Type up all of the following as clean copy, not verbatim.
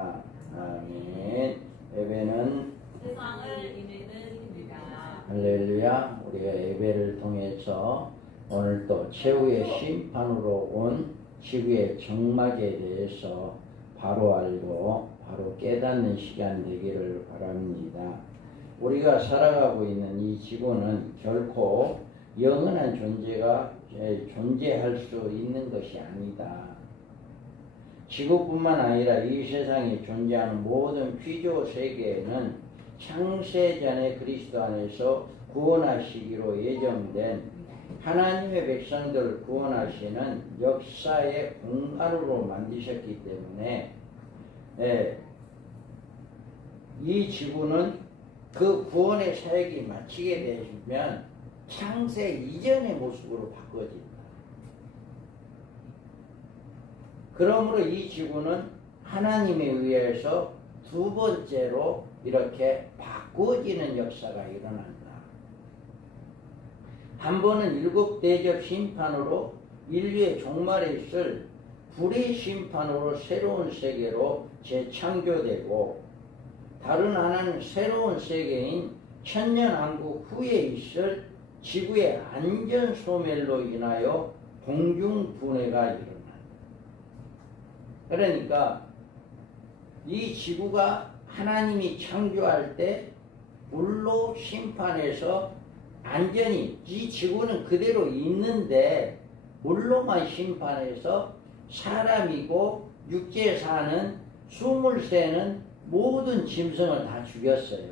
합니다. 아멘. 예배는 세상을 이루는 힘입니다. 할렐루야. 우리가 예배를 통해서 오늘 또 최후의 심판으로 온 지구의 정막에 대해서 바로 알고 바로 깨닫는 시간 되기를 바랍니다. 우리가 살아가고 있는 이 지구는 결코 영원한 존재가 존재할 수 있는 것이 아니다. 지구뿐만 아니라 이 세상에 존재하는 모든 피조 세계에는 창세전에 그리스도 안에서 구원하시기로 예정된 하나님의 백성들을 구원하시는 역사의 공간으로 만드셨기 때문에 이 지구는 그 구원의 사역이 마치게 되면 창세 이전의 모습으로 바꿔집니다. 그러므로 이 지구는 하나님에 의해서 두 번째로 이렇게 바꾸어지는 역사가 일어난다. 한 번은 일곱 대접 심판으로 인류의 종말에 있을 불의 심판으로 새로운 세계로 재창조되고, 다른 하나는 새로운 세계인 천년왕국 후에 있을 지구의 안전 소멸로 인하여 공중분해가 일어난다. 그러니까 이 지구가 하나님이 창조할 때 불로 심판해서 안전히, 이 지구는 그대로 있는데 물로만 심판해서 사람이고 육지에 사는 숨을 새는 모든 짐승을 다 죽였어요.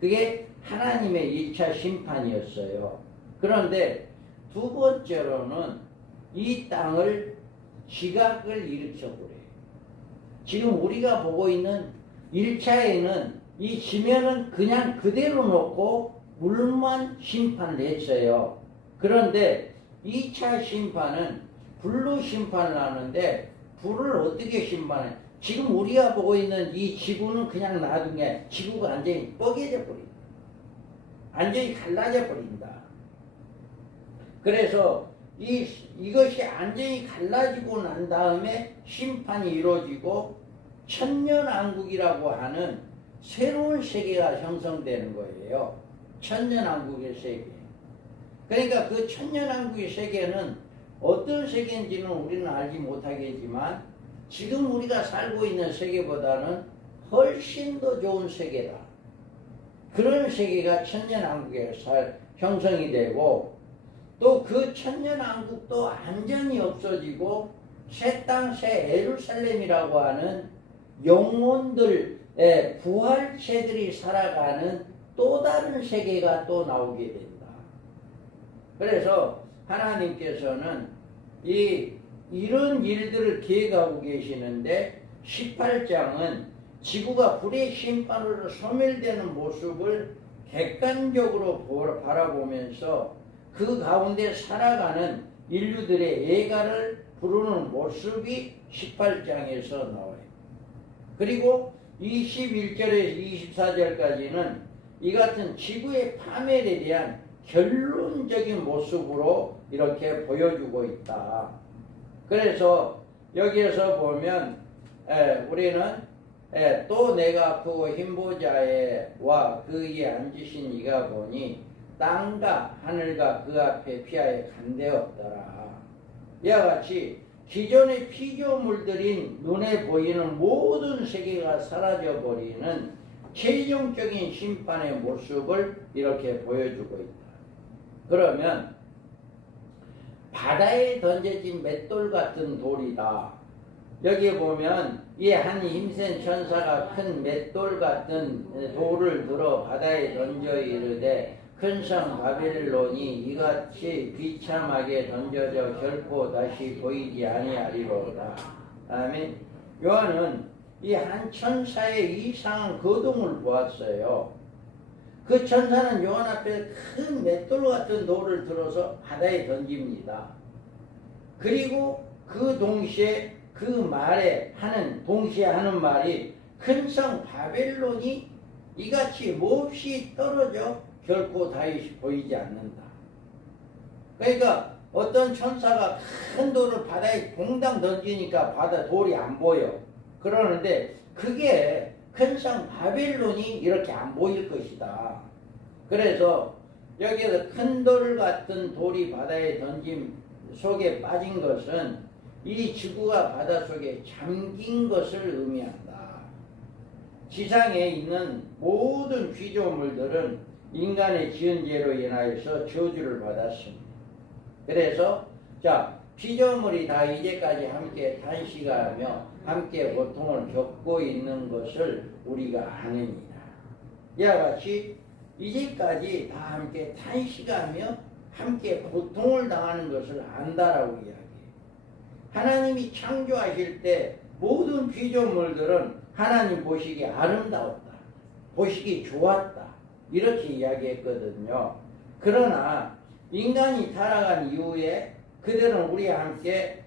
그게 하나님의 1차 심판이었어요. 그런데 두 번째로는 이 땅을 지각을 일으켜버려요. 지금 우리가 보고 있는 1차에는 이 지면은 그냥 그대로 놓고 물만 심판을 했어요. 그런데 2차 심판은 불로 심판을 하는데, 불을 어떻게 심판해? 지금 우리가 보고 있는 이 지구는 그냥 놔둔 게, 지구가 완전히 뻐개져 버린다. 완전히 갈라져 버린다. 그래서 이것이 완전히 갈라지고 난 다음에 심판이 이루어지고 천년왕국이라고 하는 새로운 세계가 형성되는 거예요. 천년왕국의 세계. 그러니까 그 천년왕국의 세계는 어떤 세계인지는 우리는 알지 못하겠지만, 지금 우리가 살고 있는 세계보다는 훨씬 더 좋은 세계다. 그런 세계가 천년왕국에서 형성이 되고, 또 그 천년왕국도 완전히 없어지고 새 땅 새 예루살렘이라고 하는 영혼들의 부활체들이 살아가는 또 다른 세계가 또 나오게 된다. 그래서 하나님께서는 이런 일들을 계획하고 계시는데, 18장은 지구가 불의 심판으로 소멸되는 모습을 객관적으로 바라보면서 그 가운데 살아가는 인류들의 예가를 부르는 모습이 18장에서 나와요. 그리고 21절에서 24절까지는 이 같은 지구의 파멸에 대한 결론적인 모습으로 이렇게 보여주고 있다. 그래서 여기에서 보면 우리는 또 내가 그 흰보자와 그 위에 앉으신 이가 보니 땅과 하늘과 그 앞에 피하여 간데없더라. 이와 같이 기존의 피조물들인 눈에 보이는 모든 세계가 사라져버리는 최종적인 심판의 모습을 이렇게 보여주고 있다. 그러면 바다에 던져진 맷돌 같은 돌이다. 여기 보면 이 한 힘센 천사가 큰 맷돌 같은 돌을 들어 바다에 던져 이르되, 큰 성 바벨론이 이같이 비참하게 던져져 결코 다시 보이지 아니하리로다. 아멘. 요한은 이 한 천사의 이상한 거동을 보았어요. 그 천사는 요한 앞에 큰 맷돌 같은 돌을 들어서 바다에 던집니다. 그리고 그 동시에 그 말에 동시에 하는 말이, 큰 성 바벨론이 이같이 몹시 떨어져 결코 다시 보이지 않는다. 그러니까 어떤 천사가 큰 돌을 바다에 공당 던지니까 돌이 안 보여. 그러는데 그게 큰 성 바벨론이 이렇게 안 보일 것이다. 그래서 여기에서 큰 돌 같은 돌이 바다에 던짐 속에 빠진 것은 이 지구가 바닷속에 잠긴 것을 의미한다. 지상에 있는 모든 피조물들은 인간의 지은 죄로 인하여서 저주를 받았습니다. 그래서 자, 피조물이 다 이제까지 함께 탄식하며 함께 고통을 겪고 있는 것을 우리가 아닙니다. 이와 같이 이제까지 다 함께 탄식하며 함께 고통을 당하는 것을 안다라고 이야기해요. 하나님이 창조하실 때 모든 피조물들은 하나님 보시기에 아름다웠다, 보시기 좋았다, 이렇게 이야기했거든요. 그러나 인간이 타락한 이후에 그들은 우리와 함께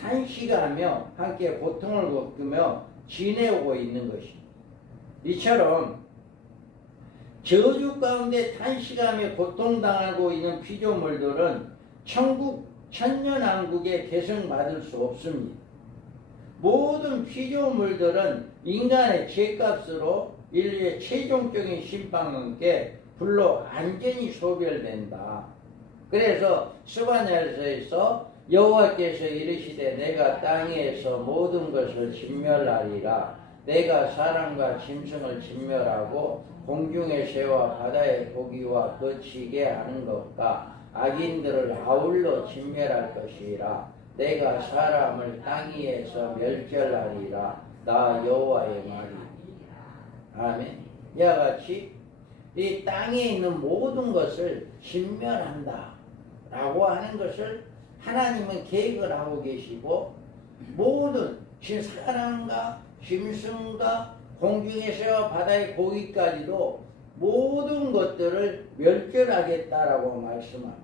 탄식하며 함께 고통을 겪으며 지내오고 있는 것입니다. 이처럼 저주 가운데 탄식하며 고통당하고 있는 피조물들은 천국 천년왕국에 계승받을 수 없습니다. 모든 피조물들은 인간의 죄값으로 인류의 최종적인 심판과 함께 불로 완전히 소멸된다. 그래서 스바냐서에서 여호와께서 이르시되 내가 땅에서 모든 것을 진멸하리라. 내가 사람과 짐승을 진멸하고 공중의 새와 바다의 고기와 거치게 하는 것과 악인들을 아울러 진멸할 것이라. 내가 사람을 땅 위에서 멸절하리라. 나 여호와의 말이니라. 아멘. 이와 같이 이 땅에 있는 모든 것을 진멸한다 라고 하는 것을 하나님은 계획을 하고 계시고, 모든 사람과 짐승과 공중의 새와 바다의 고기까지도 모든 것들을 멸절하겠다라고 말씀합니다.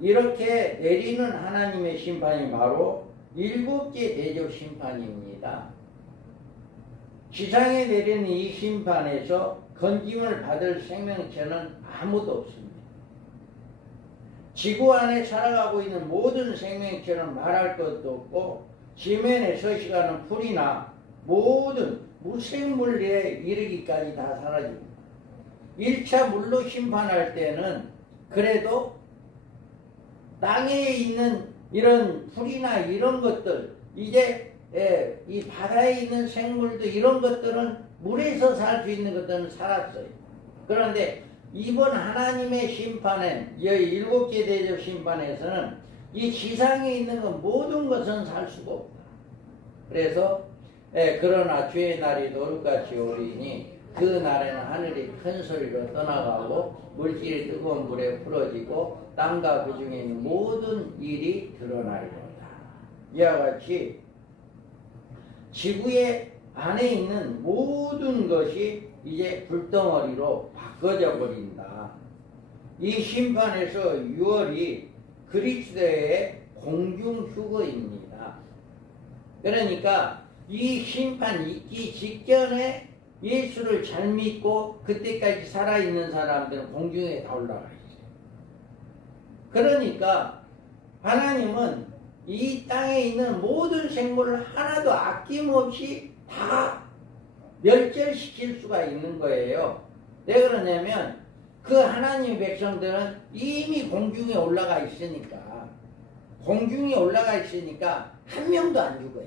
이렇게 내리는 하나님의 심판이 바로 7째 대접 심판입니다. 지상에 내리는 이 심판에서 건짐을 받을 생명체는 아무도 없습니다. 지구 안에 살아가고 있는 모든 생명체는 말할 것도 없고, 지면에 서식하는 풀이나 모든 무생물에 이르기까지 다 사라집니다. 1차 물로 심판할 때는 그래도 땅에 있는 이런 풀이나 이런 것들, 이제 이 바다에 있는 생물들, 이런 것들은 물에서 살 수 있는 것들은 살았어요. 그런데 이번 하나님의 심판엔, 이 7개 대접 심판에서는 이 지상에 있는 것 모든 것은 살 수가 없다. 그래서 그러나 주의 날이 노릇같이 오리니 그 날에는 하늘이 큰 소리로 떠나가고 물질이 뜨거운 불에 풀어지고 땅과 그 중에 있는 모든 일이 드러나리로다. 이와 같이 지구의 안에 있는 모든 것이 이제 불덩어리로 바꿔져 버린다. 이 심판에서 6월이 그리스도의 공중휴거입니다. 그러니까 이 심판 있기 직전에 예수를 잘 믿고 그때까지 살아있는 사람들은 공중에 다 올라가 있어요. 그러니까 하나님은 이 땅에 있는 모든 생물을 하나도 아낌없이 다 멸절시킬 수가 있는 거예요. 왜 그러냐면 그 하나님의 백성들은 이미 공중에 올라가 있으니까, 한 명도 안 죽어요.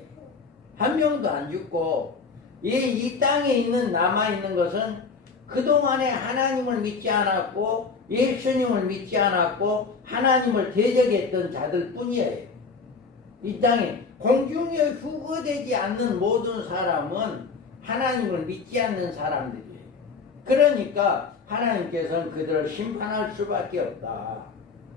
한 명도 안 죽고, 이 땅에 있는 남아있는 것은 그동안에 하나님을 믿지 않았고 예수님을 믿지 않았고 하나님을 대적했던 자들 뿐이에요. 이 땅에 공중에 휴거되지 않는 모든 사람은 하나님을 믿지 않는 사람들이에요. 그러니까 하나님께서는 그들을 심판할 수밖에 없다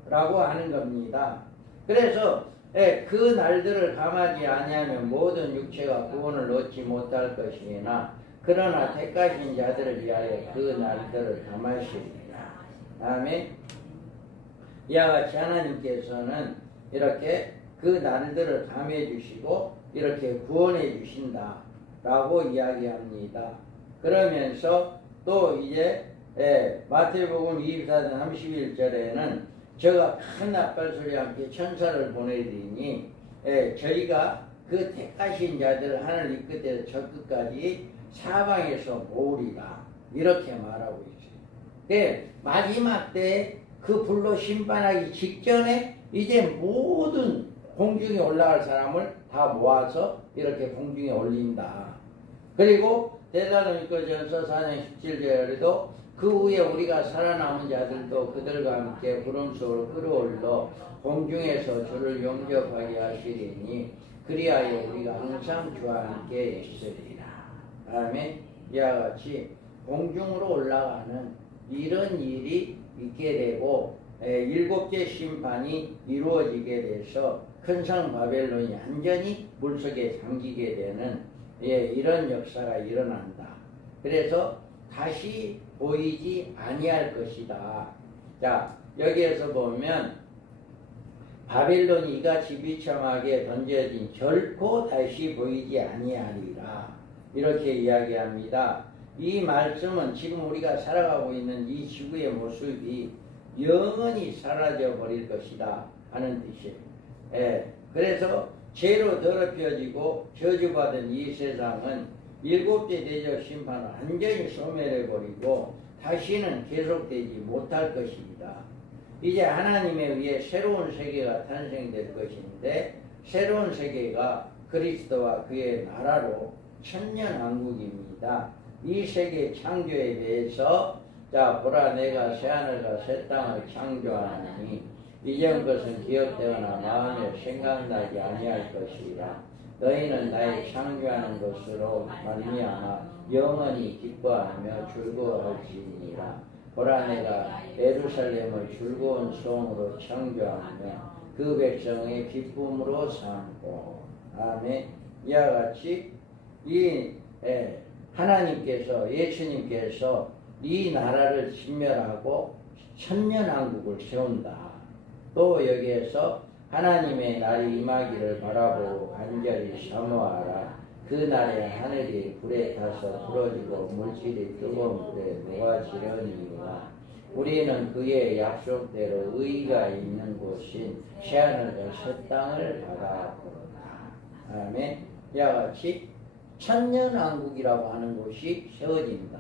라고 하는 겁니다. 그래서 그 날들을 감하지 아니하면 모든 육체가 구원을 얻지 못할 것이나 그러나 택하신 자들을 위하여 그 날들을 감하시리라. 아멘. 이와 같이 하나님께서는 이렇게 그 날들을 감해 주시고 이렇게 구원해 주신다 라고 이야기합니다. 그러면서 또 이제 마태복음 24장 31절에는 저가 큰 낯발 소리와 함께 천사를 보내리니 저희가 그 택하신 자들 하늘 이 끝에서 저 끝까지 사방에서 모으리라 이렇게 말하고 있어요. 그 마지막 때 그 불로 심판하기 직전에 이제 모든 공중에 올라갈 사람을 다 모아서 이렇게 공중에 올린다. 그리고 데살로니가전서 4장 17절에도 그 후에 우리가 살아남은 자들도 그들과 함께 구름 속으로 끌어올려 공중에서 주를 영접하게 하시리니 그리하여 우리가 항상 주와 함께 있으리라. 다음에 이와 같이 공중으로 올라가는 이런 일이 있게 되고 일곱째 심판이 이루어지게 돼서 큰 성 바벨론이 완전히 물속에 잠기게 되는 이런 역사가 일어난다. 그래서 다시 보이지 아니할 것이다. 자, 여기에서 보면 바벨론이 이같이 비참하게 던져진 결코 다시 보이지 아니하리라 이렇게 이야기합니다. 이 말씀은 지금 우리가 살아가고 있는 이 지구의 모습이 영원히 사라져 버릴 것이다 하는 뜻이에요. 그래서 죄로 더럽혀지고 저주받은 이 세상은 일곱째 대적 심판을 완전히 소멸해 버리고 다시는 계속되지 못할 것입니다. 이제 하나님에 의해 새로운 세계가 탄생될 것인데 새로운 세계가 그리스도와 그의 나라로 천년왕국입니다. 이 세계 창조에 대해서 자 보라 내가 새하늘과 새 땅을 창조하니 이전 것은 기억되거나 마음에 생각나지 아니할 것이라. 너희는 나의 창조하는 것으로 말미암아 영원히 기뻐하며 즐거워할지니라. 보라 내가 예루살렘을 즐거운 소음으로 창조하며 그 백성의 기쁨으로 삼고. 아멘. 이와 같이 이 하나님께서 예수님께서 이 나라를 진멸하고 천년왕국을 세운다. 또 여기에서 하나님의 날이 임하기를 바라보고 간절히 사모하라. 그 날에 하늘이 불에 타서 부러지고 물질이 뜨거운 불에 녹아지려니와 우리는 그의 약속대로 의가 있는 곳인 새하늘과 새 땅을 바라보라. 아멘. 이와 같이 천년왕국이라고 하는 곳이 세워진다.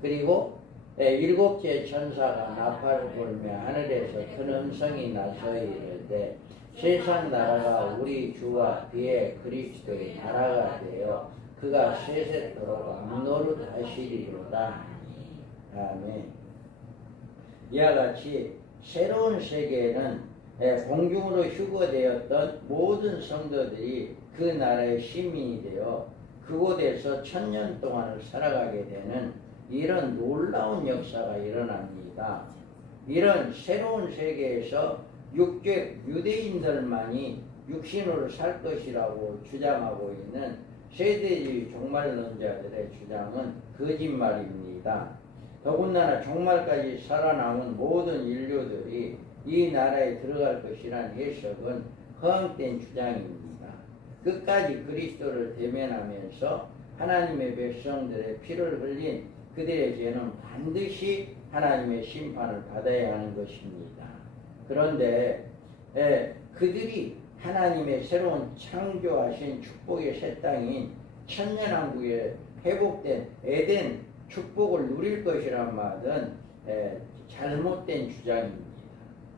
그리고 일곱째 천사가 나팔을 불며 하늘에서 큰 음성이 나서 이르되 세상 나라가 우리 주와 그의 그리스도의 나라가 되어 그가 세세토록 왕노릇 하시리로다. 아멘. 이와 같이 새로운 세계는 공중으로 휴거되었던 모든 성도들이 그 나라의 시민이 되어 그곳에서 천년 동안을 살아가게 되는 이런 놀라운 역사가 일어납니다. 이런 새로운 세계에서 육적 유대인들만이 육신으로 살 것이라고 주장하고 있는 세대주의 종말론자들의 주장은 거짓말입니다. 더군다나 종말까지 살아남은 모든 인류들이 이 나라에 들어갈 것이란 해석은 허황된 주장입니다. 끝까지 그리스도를 대면하면서 하나님의 백성들의 피를 흘린 그들의 죄는 반드시 하나님의 심판을 받아야 하는 것입니다. 그런데 그들이 하나님의 새로운 창조하신 축복의 새 땅인 천년왕국에 회복된 에덴 축복을 누릴 것이란 말은 잘못된 주장입니다.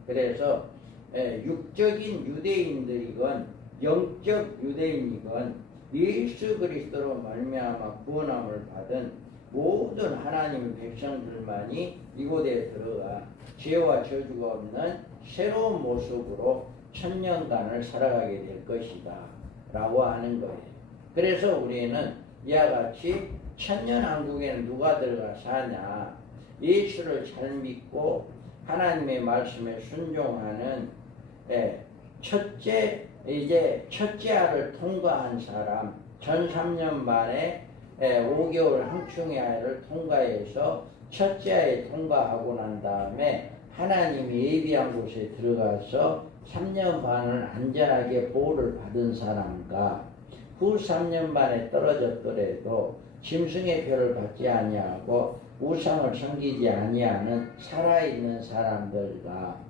그래서 육적인 유대인들이건 영적 유대인이건 예수 그리스도로 말미암아 구원함을 받은 모든 하나님의 백성들만이 이곳에 들어가 죄와 저주가 없는 새로운 모습으로 천년간을 살아가게 될 것이다 라고 하는 거예요. 그래서 우리는 이와 같이 천년왕국에는 누가 들어가 사냐, 예수를 잘 믿고 하나님의 말씀에 순종하는 첫째 알을 통과한 사람, 전 3년 만에 5개월 항충의 아이를 통과해서 첫째 아이 통과하고 난 다음에 하나님이 예비한 곳에 들어가서 3년 반을 안전하게 보호를 받은 사람과 후 3년 반에 떨어졌더라도 짐승의 표를 받지 아니하고 우상을 섬기지 아니하는 살아있는 사람들과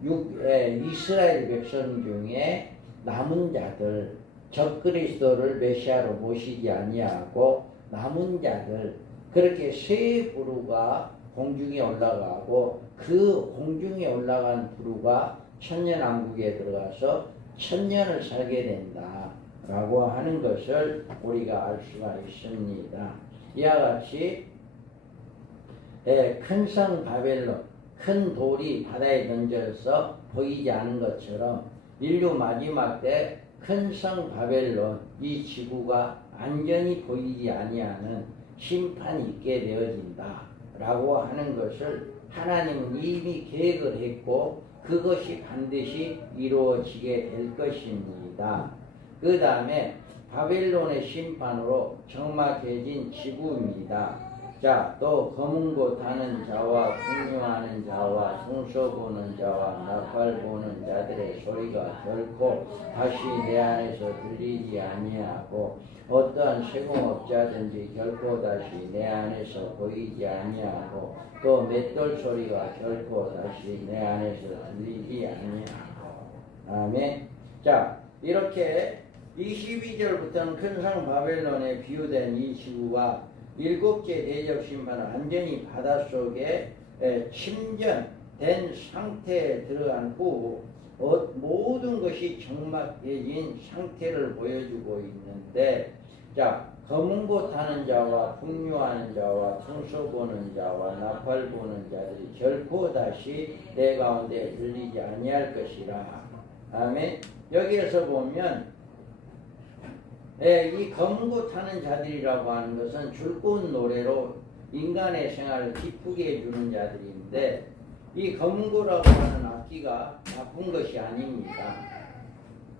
이스라엘 백성 중에 남은 자들 적그리스도를 메시아로 모시지 아니하고 남은 자들 그렇게 세 부류가 공중에 올라가고 그 공중에 올라간 부류가 천년왕국에 들어가서 천년을 살게 된다라고 하는 것을 우리가 알 수가 있습니다. 이와 같이 큰 성 바벨론 큰 돌이 바다에 던져서 보이지 않은 것처럼 인류 마지막 때 큰 성 바벨론 이 지구가 완전히 보이지 아니하는 심판이 있게 되어진다 라고 하는 것을 하나님은 이미 계획을 했고 그것이 반드시 이루어지게 될 것입니다. 그 다음에 바벨론의 심판으로 적막해진 지구입니다. 자, 또 검은 곳 하는 자와 궁유하는 자와 성소 보는 자와 나팔 보는 자들의 소리가 결코 다시 내 안에서 들리지 아니하고 어떠한 세공업자든지 결코 다시 내 안에서 보이지 아니하고 또 맷돌 소리가 결코 다시 내 안에서 들리지 아니하고 아멘. 자, 이렇게 22절부터는 큰 성 바벨론에 비유된 이 지구가 일곱째 대접 심판은 완전히 바닷속에 침전된 상태에 들어간 후 모든 것이 적막해진 상태를 보여주고 있는데, 자, 검은 곳 하는 자와 풍류하는 자와 성소 보는 자와 나팔 보는 자들이 결코 다시 내 가운데 들리지 아니할 것이라. 아멘. 여기에서 보면 이 검은 곳 하는 자들이라고 하는 것은 줄곧 노래로 인간의 생활을 기쁘게 해주는 자들인데, 이 검은 고라고 하는 악기가 나쁜 것이 아닙니다.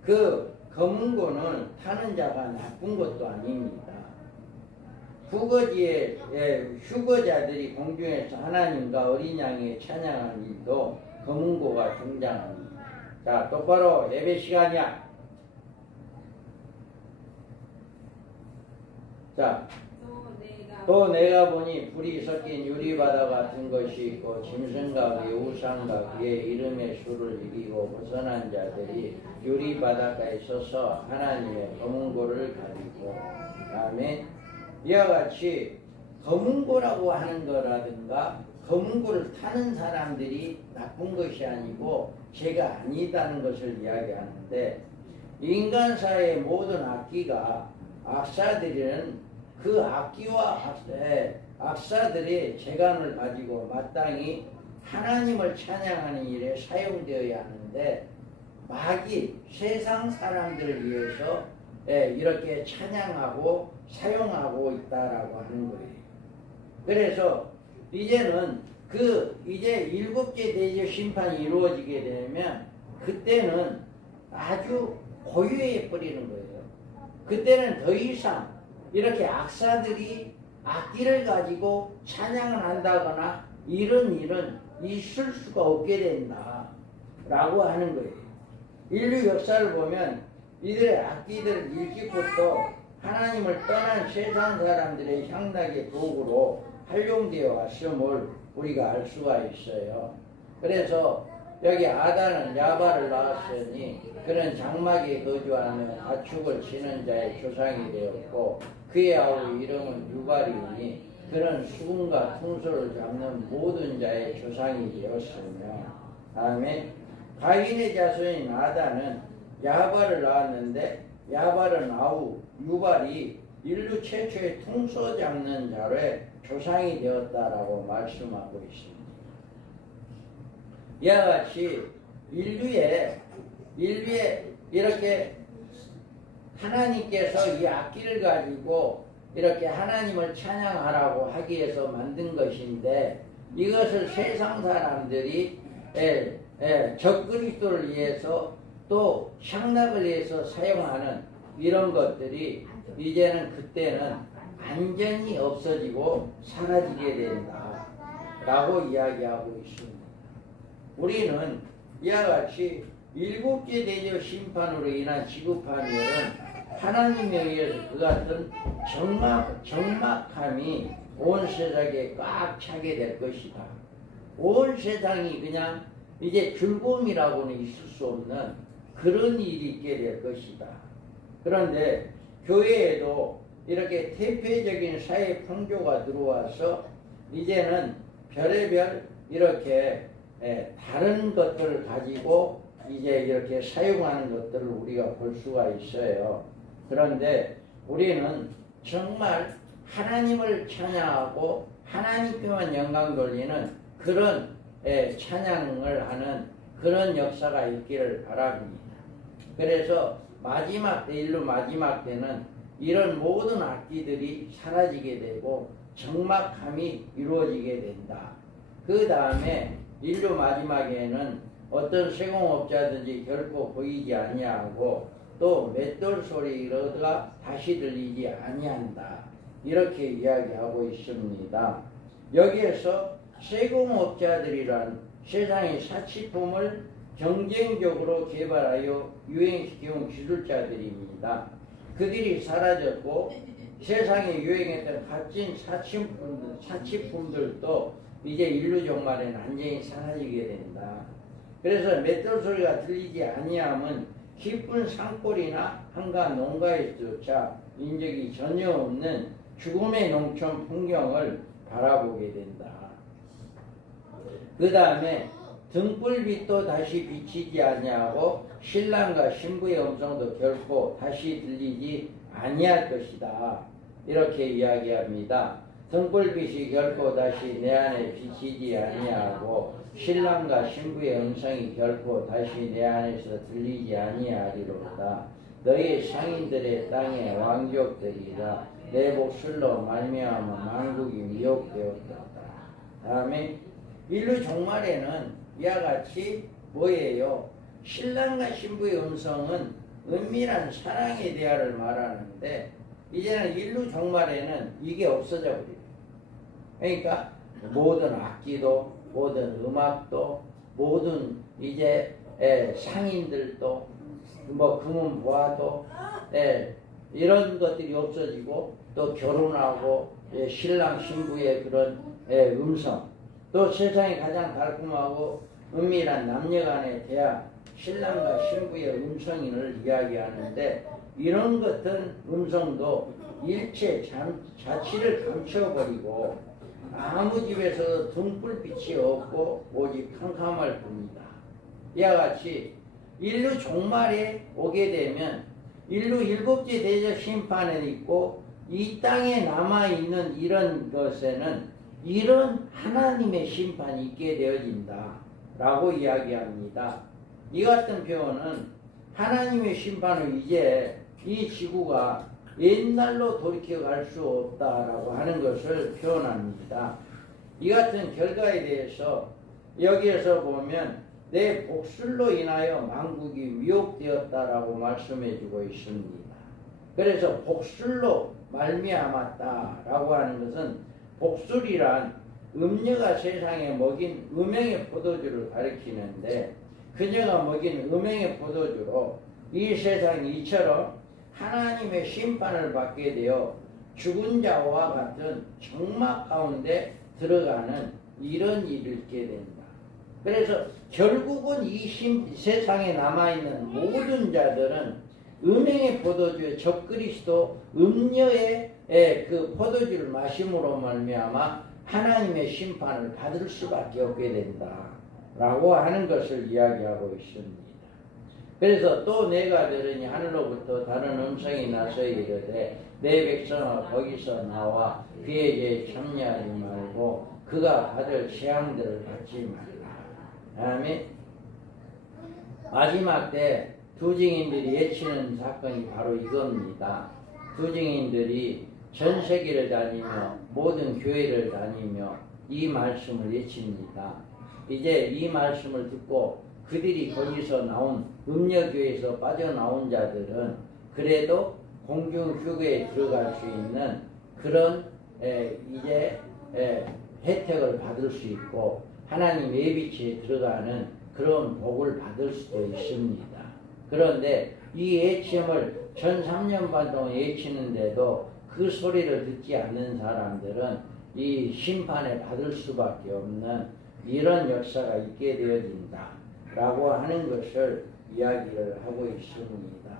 그 검은 고는 타는 자가 나쁜 것도 아닙니다. 후거지에 휴거자들이 공중에서 하나님과 어린 양의 찬양하는 일도 검은 고가 등장합니다. 자, 똑바로 예배 시간이야. 자, 또 내가 보니 불이 섞인 유리바다 같은 것이 있고 짐승과 그의 우상과 그의 이름의 수를 이기고 벗어난 자들이 유리바다가에 서서 하나님의 검은고를 가지고, 다음에 이와 같이 검은고라고 하는 거라든가 검은고를 타는 사람들이 나쁜 것이 아니고 죄가 아니다는 것을 이야기하는데, 인간사의 모든 악기가 악사들은 그 악기와 악사들의 재간을 가지고 마땅히 하나님을 찬양하는 일에 사용되어야 하는데, 마귀 세상 사람들을 위해서 이렇게 찬양하고 사용하고 있다라고 하는 거예요. 그래서 이제는 이제 일곱째 대접 심판이 이루어지게 되면 그때는 아주 고유해 버리는 거예요. 그때는 더 이상 이렇게 악사들이 악기를 가지고 찬양을 한다거나 이런 일은 있을 수가 없게 된다 라고 하는 거예요. 인류 역사를 보면 이들의 악기들을 일찍부터 하나님을 떠난 세상 사람들의 향락의 도구로 활용되어 왔음을 우리가 알 수가 있어요. 그래서 여기 아담은 야발을 낳았으니 그는 장막에 거주하며 가축을 치는 자의 조상이 되었고 그의 아우 이름은 유발이니 그는 수금과 퉁소를 잡는 모든 자의 조상이 되었으며, 아멘. 가인의 자손인 아담은 야발을 낳았는데 야발은 아우 유발이 인류 최초의 퉁소 잡는 자로의 조상이 되었다라고 말씀하고 있습니다. 이와 같이 인류에 이렇게 하나님께서 이 악기를 가지고 이렇게 하나님을 찬양하라고 하기 위해서 만든 것인데, 이것을 세상 사람들이 적그리스도를 위해서 또 향락을 위해서 사용하는 이런 것들이 이제는 그때는 완전히 없어지고 사라지게 된다 라고 이야기하고 있습니다. 우리는 이와 같이 일곱째 대접 심판으로 인한 지구파멸은 하나님에 의해서 그 같은 적막함이 온 세상에 꽉 차게 될 것이다. 온 세상이 그냥 이제 즐거움이라고는 있을 수 없는 그런 일이 있게 될 것이다 그런데 교회에도 이렇게 대표적인 사회 풍조가 들어와서 이제는 별의별 이렇게 다른 것들을 가지고 이제 이렇게 사용하는 것들을 우리가 볼 수가 있어요. 그런데 우리는 정말 하나님을 찬양하고 하나님께만 영광 돌리는 그런 찬양을 하는 그런 역사가 있기를 바랍니다. 그래서 마지막 때, 인류 마지막 때는 이런 모든 악기들이 사라지게 되고 정막함이 이루어지게 된다. 그 다음에 인류 마지막에는 어떤 세공업자든지 결코 보이지 아니하고 또 맷돌 소리가 다시 들리지 아니한다. 이렇게 이야기하고 있습니다. 여기에서 세공업자들이란 세상의 사치품을 경쟁적으로 개발하여 유행시켜온 기술자들입니다. 그들이 사라졌고 세상에 유행했던 값진 사치품들도 이제 인류 종말에는 완전히 사라지게 된다. 그래서 맷돌 소리가 들리지 아니하면 깊은 산골이나 한가한 농가에조차 인적이 전혀 없는 죽음의 농촌 풍경을 바라보게 된다. 그 다음에 등불빛도 다시 비치지 아니하고 신랑과 신부의 음성도 결코 다시 들리지 아니할 것이다. 이렇게 이야기합니다. 등불빛이 결코 다시 내 안에 비치지 아니하고 신랑과 신부의 음성이 결코 다시 내 안에서 들리지 아니하리로다. 너희 상인들의 땅의 왕족들이라 내 목술로 말미암아 만국이 미혹되었다. 다음에 인류 종말에는 이와 같이 뭐예요? 신랑과 신부의 음성은 은밀한 사랑의 대화를 말하는데 이제는 인류 종말에는 이게 없어져 버려요. 그러니까 모든 악기도 모든 음악도 모든 이제 상인들도 뭐 금은보화도 이런 것들이 없어지고 또 결혼하고 신랑 신부의 그런 음성 또 세상에 가장 달콤하고 은밀한 남녀간의 대화 신랑과 신부의 음성을 이야기하는데 이런 같은 음성도 일체 자취를 감춰버리고 아무 집에서도 등불빛이 없고 오직 캄캄할 뿐이다. 이와 같이 인류 종말에 오게 되면 인류 일곱째 대적 심판에 있고 이 땅에 남아있는 이런 것에는 이런 하나님의 심판이 있게 되어진다 라고 이야기합니다. 이 같은 표현은 하나님의 심판을 이제 이 지구가 옛날로 돌이켜 갈 수 없다라고 하는 것을 표현합니다. 이 같은 결과에 대해서 여기에서 보면 내 복술로 인하여 만국이 미혹되었다라고 말씀해 주고 있습니다. 그래서 복술로 말미암았다라고 하는 것은 복술이란 음녀가 세상에 먹인 음행의 포도주를 가리키는데 그녀가 먹인 음행의 포도주로 이 세상이 이처럼 하나님의 심판을 받게 되어 죽은 자와 같은 정막 가운데 들어가는 이런 일을 있게 된다. 그래서 결국은 이 세상에 남아있는 모든 자들은 음행의 포도주에 적그리스도 음녀의 그 포도주를 마심으로 말미암아 하나님의 심판을 받을 수밖에 없게 된다 라고 하는 것을 이야기하고 있습니다. 그래서 또 내가 들으니 하늘로부터 다른 음성이 나서 이르되 내 백성아 거기서 나와 그의 죄에 참여하지 말고 그가 받을 재앙들을 받지 말라. 다음에 마지막 때 두 증인들이 예치는 사건이 바로 이겁니다. 두 증인들이 전 세계를 다니며 모든 교회를 다니며 이 말씀을 외칩니다. 이제 이 말씀을 듣고 그들이 거기서 나온 음녀교회에서 빠져나온 자들은 그래도 공중교회에 들어갈 수 있는 그런 이제 혜택을 받을 수 있고 하나님 예비치에 들어가는 그런 복을 받을 수도 있습니다. 그런데 이 예침을 전 3년 반 동안 예치는데도 그 소리를 듣지 않는 사람들은 이 심판에 받을 수밖에 없는 이런 역사가 있게 되어진다 라고 하는 것을 이야기를 하고 있습니다.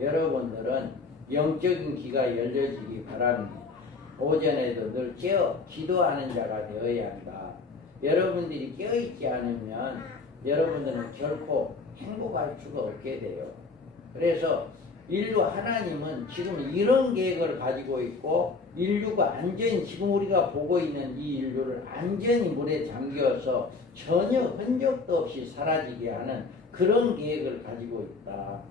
여러분들은 영적인 귀가 열려지기 바랍니다. 오전에도 늘 깨어 기도하는 자가 되어야 한다. 여러분들이 깨어있지 않으면 여러분들은 결코 행복할 수가 없게 돼요. 그래서 인류 하나님은 지금 이런 계획을 가지고 있고 인류가 안전히 지금 우리가 보고 있는 이 인류를 안전히 물에 잠겨서 전혀 흔적도 없이 사라지게 하는 그런 계획을 가지고 있다.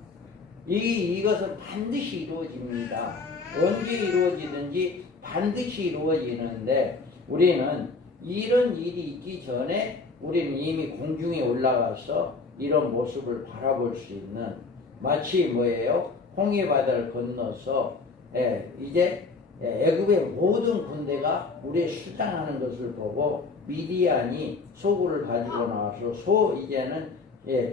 이것은 반드시 이루어집니다. 언제 이루어지든지 반드시 이루어지는데 우리는 이런 일이 있기 전에 우리는 이미 공중에 올라가서 이런 모습을 바라볼 수 있는 마치 뭐예요? 홍해 바다를 건너서 이제 애굽의 모든 군대가 우리의 수장하는 것을 보고 미디안이 소굴을 가지고 나와서 이제는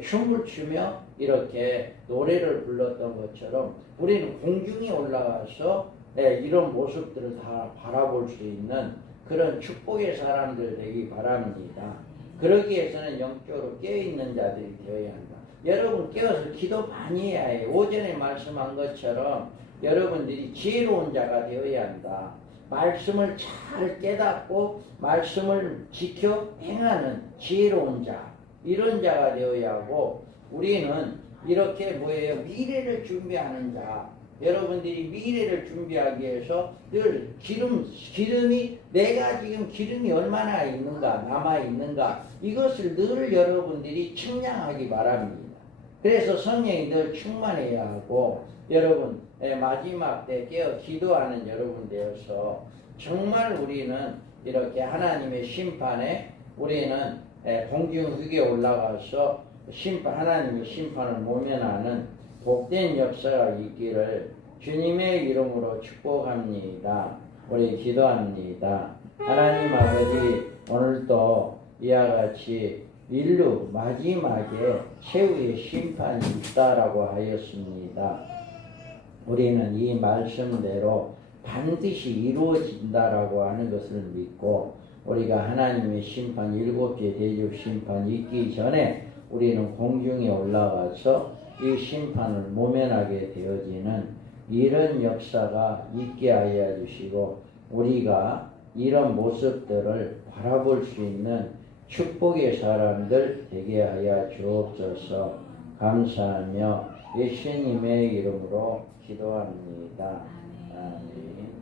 춤을 추며 이렇게 노래를 불렀던 것처럼 우리는 공중에 올라가서 이런 모습들을 다 바라볼 수 있는 그런 축복의 사람들 되기 바랍니다. 그러기 위해서는 영적으로 깨어있는 자들이 되어야 한다. 여러분 깨어서 기도 많이 해야 해요. 오전에 말씀한 것처럼 여러분들이 지혜로운 자가 되어야 한다. 말씀을 잘 깨닫고 말씀을 지켜 행하는 지혜로운 자, 이런 자가 되어야 하고 우리는 이렇게 뭐예요? 미래를 준비하는 자. 여러분들이 미래를 준비하기 위해서 늘 기름이 내가 지금 기름이 얼마나 있는가 남아 있는가 이것을 늘 여러분들이 측량하기 바랍니다. 그래서 성령이 늘 충만해야 하고 여러분 마지막 때 깨어 기도하는 여러분 되어서 정말 우리는 이렇게 하나님의 심판에 우리는 공중 흙에 올라가서 하나님의 심판을 모면하는 복된 역사가 있기를 주님의 이름으로 축복합니다. 우리 기도합니다. 하나님 아버지, 오늘도 이와 같이 인류 마지막에 최후의 심판이 있다라고 하였습니다. 우리는 이 말씀대로 반드시 이루어진다라고 하는 것을 믿고 우리가 하나님의 심판, 7개 대접 심판이 있기 전에 우리는 공중에 올라가서 이 심판을 모면하게 되어지는 이런 역사가 있게 하여 주시고 우리가 이런 모습들을 바라볼 수 있는 축복의 사람들 되게 하여 주옵소서. 감사하며 예수님의 이름으로 기도합니다. 아멘.